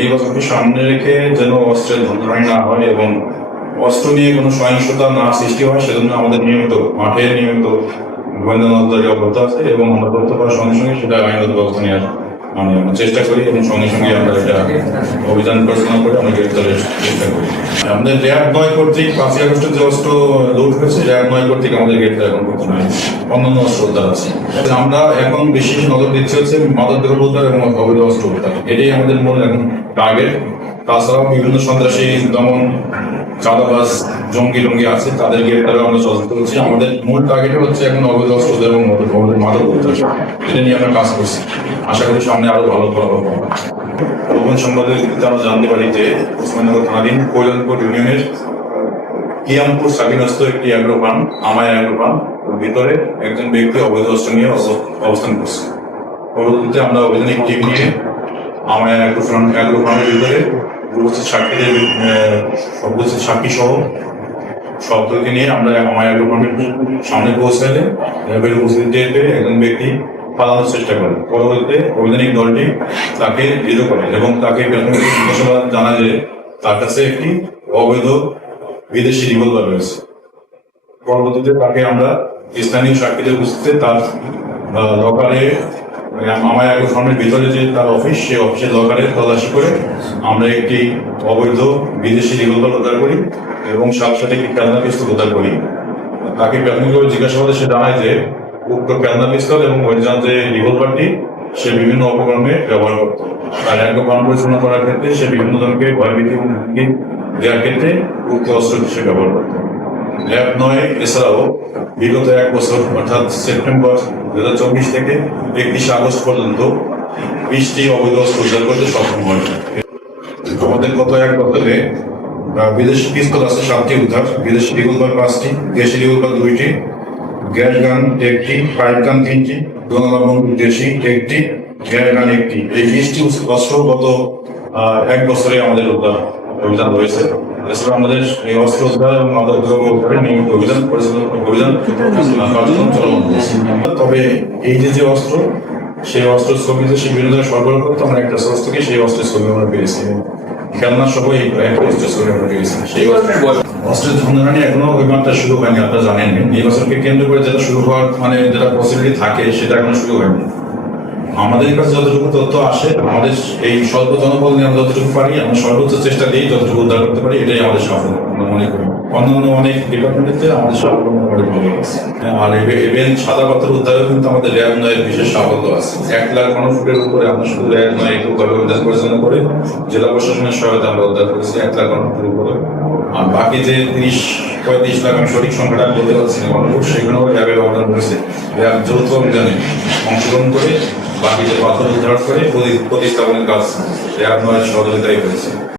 নির্বাচনকে সামনে রেখে যেন অস্ত্রের ধন্যবাদ না হয় এবং অস্ত্র নিয়ে কোনো সহিংসতা না সৃষ্টি হয়, সেজন্য আমাদের নিয়মিত মাঠে নিয়মিত গোয়েন্দা নজরদারি অব্যাহত আছে এবং আমরা তথ্য পাওয়ার সঙ্গে সঙ্গে সেটা আইনগত ব্যবস্থা নেওয়ার মানে আমরা চেষ্টা করি এবং সঙ্গে সঙ্গে আমরা এটা অভিযান পরিচালনা করে আমরা গ্রেপ্তারের চেষ্টা করি। আমাদের র্যাব নয় কর্তৃক পাঁচই আগস্টের যে অস্ত্র লুট হয়েছে, র্যাব নয় কর্তৃক আমাদের গ্রেপ্তার এখন করতে হয় অন্যান্য অস্ত্র উদ্ধার আছে। আমরা এখন বেশি নজর দিচ্ছি হচ্ছে মাদক দ্রব্য উদ্ধার এবং অবৈধ অস্ত্র উদ্ধার। এটাই আমাদের মূল এখন টার্গেট তাছাড়াও বিভিন্ন সন্ত্রাসী দমন, চাঁদাবাজ, জঙ্গি টঙ্গি আছে, তাদের গ্রেপ্তারে আমরা সচেতন করছি আমাদের মূল টার্গেট হচ্ছে এখন অবৈধ অস্ত্র এবং মাদক উদ্ধার। এটা নিয়ে আমরা কাজ করছি। আশা করি সামনে আরও ভালো ফলাফল পাবো। গোপন সংবাদের ভিত্তিতে জানতে পারি যে ওসমাননগর থানাধীন কল্যাণপুর ইউনিয়নের কিয়ামপুর সাবিনস্ত একটি অ্যাগ্রো ফার্ম আমায় অ্যাগ্রো ফার্ম ভিতরে একজন ব্যক্তি অবৈধ অস্ত্র নিয়ে অবস্থান করছে। পরবর্তীতে আমরা অভিযানিক টিম নিয়ে আমায় অ্যাগ্রো ফার্ম অ্যাগ্রো ফার্মের ভিতরে উপস্থিত সাক্ষীদের উপস্থিত সাক্ষী সহ শব্দকে নিয়ে আমরা আমায় অ্যাগ্রো ফার্মের সামনে পৌঁছালে উপস্থিত একজন ব্যক্তি পালানোর চেষ্টা করে পরবর্তীতে অভিযানিক দলটি তাকে বিরোধ করে এবং তাকে জিজ্ঞাসাবাদ জানা যে তার কাছে একটি অবৈধ বিদেশি রিভলভার রয়েছে। পরবর্তীতে তাকে আমরা স্থানীয় সাক্ষীদের উপস্থিতিতে তার লকারে মানে আমার এক ফর্মের ভিতরে যে তার অফিস, সেই অফিসের লকারে তল্লাশি করে আমরা একটি অবৈধ বিদেশি রিভলভার উদ্ধার করি এবং সাথে সাথে একটি খেলনা পিস্তল উদ্ধার করি। তাকে প্রাথমিকভাবে জিজ্ঞাসাবাদে সে জানায় যে উক্ত খেলনা পিস্তল এবং অরিজিনাল যে রিভলভারটি সে বিভিন্ন অপকর্মে ব্যবহার করত। আর এক কর্ম পরিচালনা করার ক্ষেত্রে সে বিভিন্ন জনকে ভয়ভীতি এবং হুমকি দেওয়ার ক্ষেত্রে উক্ত অস্ত্রটি সে ব্যবহার করত। ল্যাব নয়, এছাড়াও বিগত এক বছর, অর্থাৎ সেপ্টেম্বর দু চব্বিশ থেকে একত্রিশে আগস্ট পর্যন্ত বিশটি অবৈধ অস্ত্র উদ্ধার করতে সক্ষম হয় আমাদের গত এক বছরে বিদেশি পিস্তল আছে সাতটি উদ্ধার, বিদেশি রিভলভার পাঁচটি, দেশি রিভলভার দুইটি গ্যাস গান একটি পাইপ গান তিনটি দেশি একটি গ্যাস গান একটি। এই অস্ত্র গত এক বছরে আমাদের অভিযান রয়েছে এছাড়া আমাদের এই অস্ত্র উদ্ধার এবং দ্রব্য উদ্ধারে নিয়মিত অভিযান, পরিচালনা অভিযান চলমান তবে এই যে যে অস্ত্র, সেই অস্ত্র যে সেই বিরোধী সরবরাহ করতো আমরা একটা সোর্স সেই অস্ত্রের ছবি আমরা পেয়েছি। খেলনা সহ একটা অস্ত্রের ছবি আমরা পেয়েছি। সেই অস্ত্র- অস্ত্রের ধন্দানি এখনও ওই শুরু হয়নি, আপনারা জানেন নির্বাচনকে কেন্দ্র করে যেটা শুরু হওয়ার মানে যেটা পসিবিলিটি থাকে, সেটা এখনও শুরু হয়নি। আমাদের কাছে যতটুকু তথ্য আসে, আমাদের এই স্বল্প জনবল নিয়ে আমরা যতটুকু পারি, আমরা সর্বোচ্চ চেষ্টা দিই যতটুকু উদ্ধার করতে পারি, এটাই আমাদের সাফল্য মনে করি। অন্যান্য অনেক ডিপার্টমেন্টে আমাদের সাফল্য মোটামুটি ভালো আছে। আর ইভেন সাদা পাথর উদ্ধারেও কিন্তু আমাদের র্যাব নয়ের বিশেষ সাফল্য আছে। এক লাখ ঘনফুটের উপরে আমরা শুধু র্যাব নয়, একটু উদ্ধার পরিচালনা করে জেলা প্রশাসনের সহায়তা আমরা উদ্ধার করেছি এক লাখ ঘনফুটের উপরে। আর বাকি যে তিরিশ, পঁয়ত্রিশ লাখ আমি সঠিক সংখ্যাটা বলতে পারছি না, সেখানেও র্যাবের অবদান রয়েছে। র্যাব যৌথ অভিযানে অংশগ্রহণ করে বাকি যে পাথর নির্ধারণ করে প্রতি- প্রতিস্থাপনের কাজ এক নয় সহযোগিতায় হয়েছে।